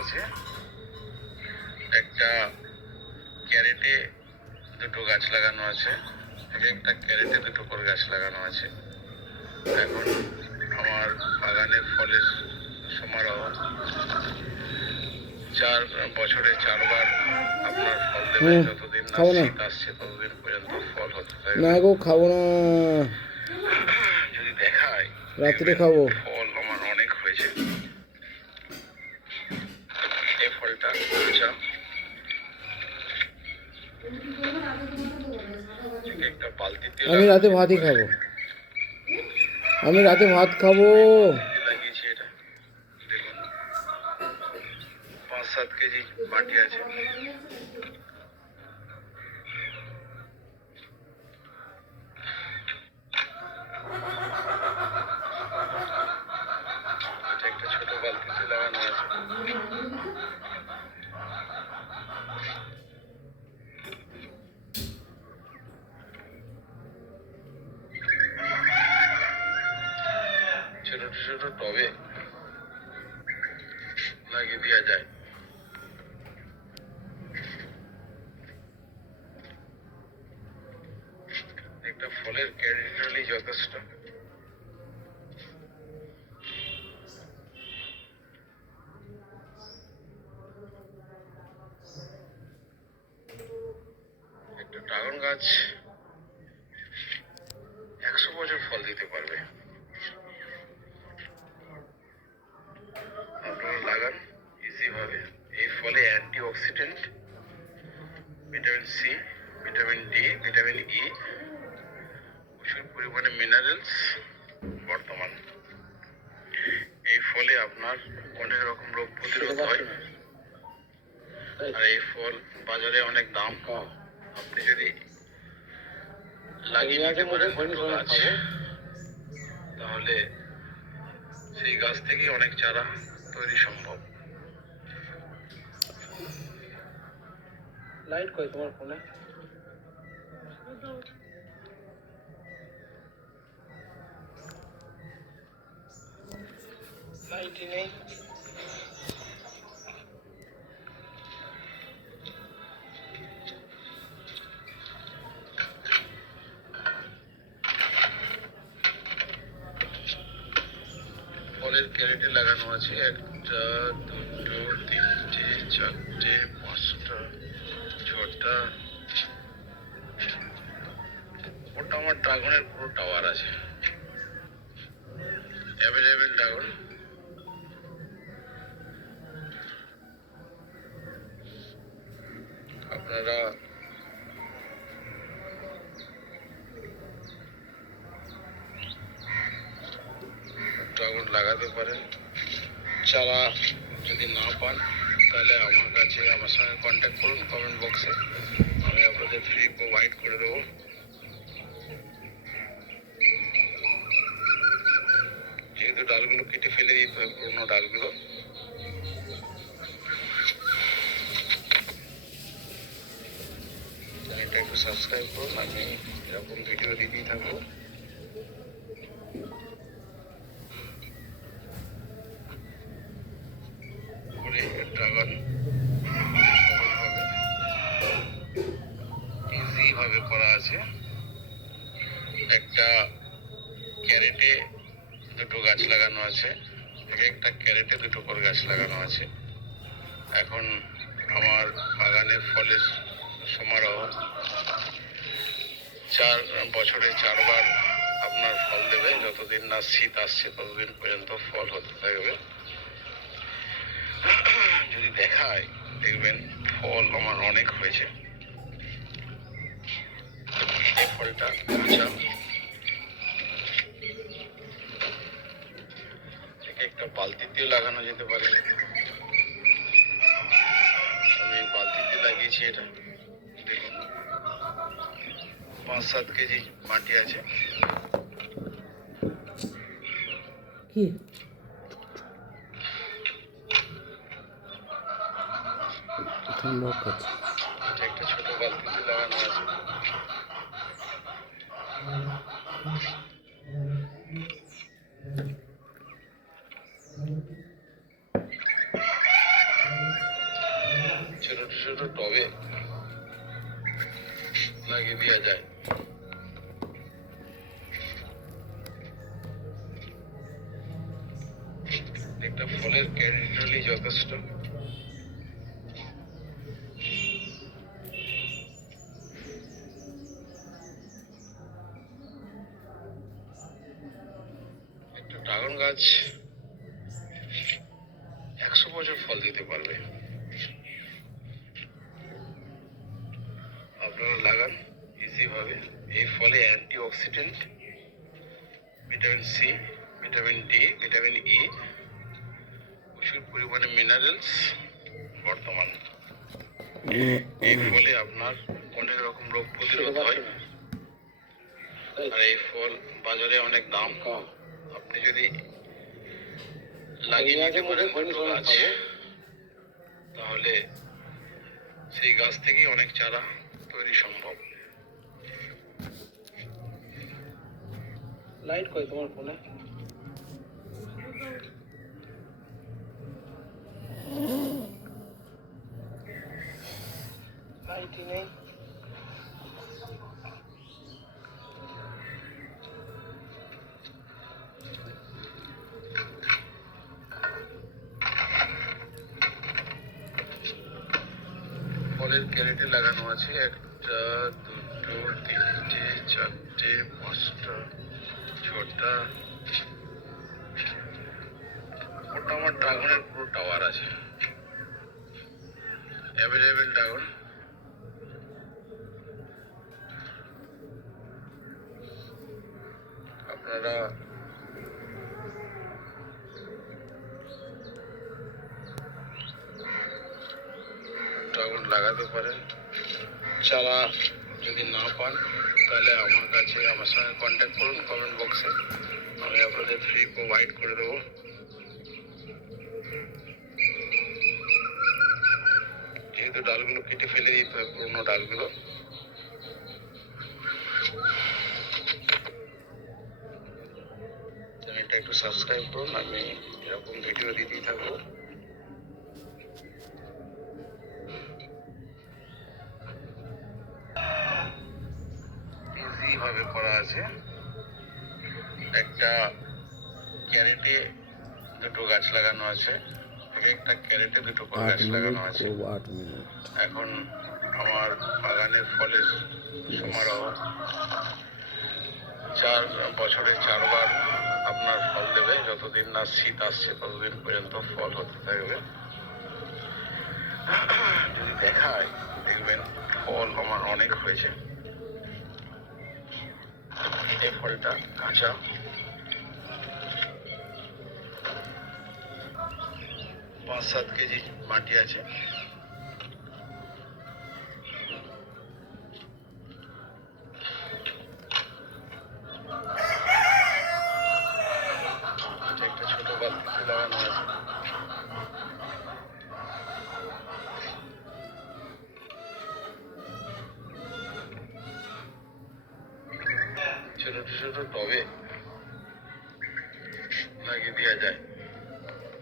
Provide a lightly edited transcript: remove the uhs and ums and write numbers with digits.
আছে। একটা ক্যারেটে দুটো গাছ লাগানো আছে, একটা ক্যারেটে দুটো করে গাছ লাগানো আছে। এখন আমার বাগানের ফলের সমারোহ 4 বছরে 4 বার আপনার ফল দেবে। যতদিন না শীত আসছে ততদিন পর্যন্ত ফল হতে থাকবে। না গো, খাবো না, যদি দেখায় রাত্রে খাবো। ফল আমার অনেক হয়েছে। এই ফলটা আচ্ছা, একটা বালতিতে আমি রাতে ভাতই খাবো, আমি রাতে ভাত খাবো। লাগিয়েছি এটা, দেখুন 5-7 কেজি মাটি আছে। এটা একটা ছোট বালতিতে লাগানো আছে। ছোট ছোট টবে লাগিয়ে দেওয়া যায়। একটা ফলের ক্যারেট হলেই যথেষ্ট। একটা ড্রাগন গাছ 100 বছর ফল দিতে পারবে। আপনারা লাগান ইজি ভাবে। এই ফলে antioxidant, vitamin C, vitamin D, vitamin E, প্রচুর পরিমাণে মিনারেলস বর্তমান। এই ফলে আপনার অনেক রকম রোগ প্রতিরোধ হয়। আর এই ফল বাজারে অনেক দাম। আপনি যদি লাগিয়ে নিতে পারেন দুটো গাছ, তাহলে সেই গাছ থেকেই অনেক চারা তৈরি সম্ভব। লাইট কই তোমার ফোনে? লাইটই নেই। ফলের ক্যারেটে লাগানো আছে 1, 2, 3, 4, 5টা, 6টা। ওটা আমার ড্রাগনের পুরো টাওয়ার আছে, অ্যাভেলেবেল ড্রাগন। আপনারা ড্রাগন লাগাতে পারেন। চারা যদি না পান তাহলে আমার কাছে, আমার সঙ্গে কন্ট্যাক্ট করুন কমেন্ট বক্সে, আমি আপনাদের ফ্রি প্রোভাইড করে দেবো। যেহেতু ডালগুলো কেটে ফেলে দিতে হয়, পুরোনো ডালগুলো। চ্যানেলটা একটু সাবস্ক্রাইব করুন, আমি এরকম ভিডিও দিতেই থাকবো। ড্রাগন ইজি ভাবে করা আছে। একটা ক্যারেটে দুটো গাছ লাগানো আছে, একটা ক্যারেটে দুটো করে গাছ লাগানো আছে। এখন আমার বাগানের ফলের সমারোহ 4 বছরে 4 বার আপনার ফল দেবে। যতদিন না শীত আসছে ততদিন পর্যন্ত ফল হতে থাকবে। যদি দেখায় দেখবেন ফল আমার অনেক হয়েছে। এই ফলটা আচ্ছা, একটা বালতিতে লাগানো যেতে পারে। আমি বালতিতে লাগিয়েছি এটা, দেখুন 5-7 কেজি মাটি আছে। কি একটা ছোট বালতিতে লাগানো আছে। দেওয়া যায়। একটা ফলের ক্যারেট হলেই যথেষ্ট। একটা ড্রাগন গাছ 100 বছর ফল দিতে পারবে। আপনারা লাগান ইজি ভাবে। এই ফলে antioxidant, vitamin C, vitamin D, vitamin E, প্রচুর পরিমাণে মিনারেলস বর্তমান। এই ফলে আপনার অনেক রকম রোগ প্রতিরোধ হয়। আর এই ফল বাজারে অনেক দাম কম। আপনি যদি লাগিয়ে নিতে পারেন দুটো গাছ, তাহলে সেই গাছ থেকেই অনেক চারা তৈরি সম্ভব। লাইট কই তোমার ফোনে? লাইটই নেই। ফলের ক্যারেটে লাগানো আছে 1টা, 2টো, 3টে, 4টে, 5টা, 6টা। ওটা আমার ড্রাগনের পুরো টাওয়ার আছে, অ্যাভেলেবেল ড্রাগন। আপনারা ড্রাগন লাগাতে পারেন। চারা যদি না পান তাহলে আমার কাছে আমার সঙ্গে কন্ট্যাক্ট করুন কমেন্ট বক্সে, আমি আপনাদের ফ্রি প্রোভাইড করে দেবো। যেহেতু ডালগুলো কেটে ফেলে দিতে হয়, পুরোনো ডালগুলো। চ্যানেলটা একটু সাবস্ক্রাইব করুন, আমি এরকম ভিডিও দিতেই থাকবো। ইজি ভাবে করা আছে। একটা ক্যারেটে দুটো গাছ লাগানো আছে, একটা ক্যারেটে দুটো করে গাছ লাগানো আছে। 8 মিনিট। এখন আমার বাগানের ফলের সমারোহ। 4 বছরে 4বার আপনার ফল দেবে। যতদিন না শীত আসছে ততদিন পর্যন্ত ফল হতে থাকবে। যদি দেখায় দেখবেন ফল আমার অনেক হয়েছে। এই ফলটা কাঁচা, 5-7 কেজি মাটি আছে। একটা ছোট বালতিতে লাগানো আছে। ছোট ছোট টবে লাগিয়ে দেওয়া যায়।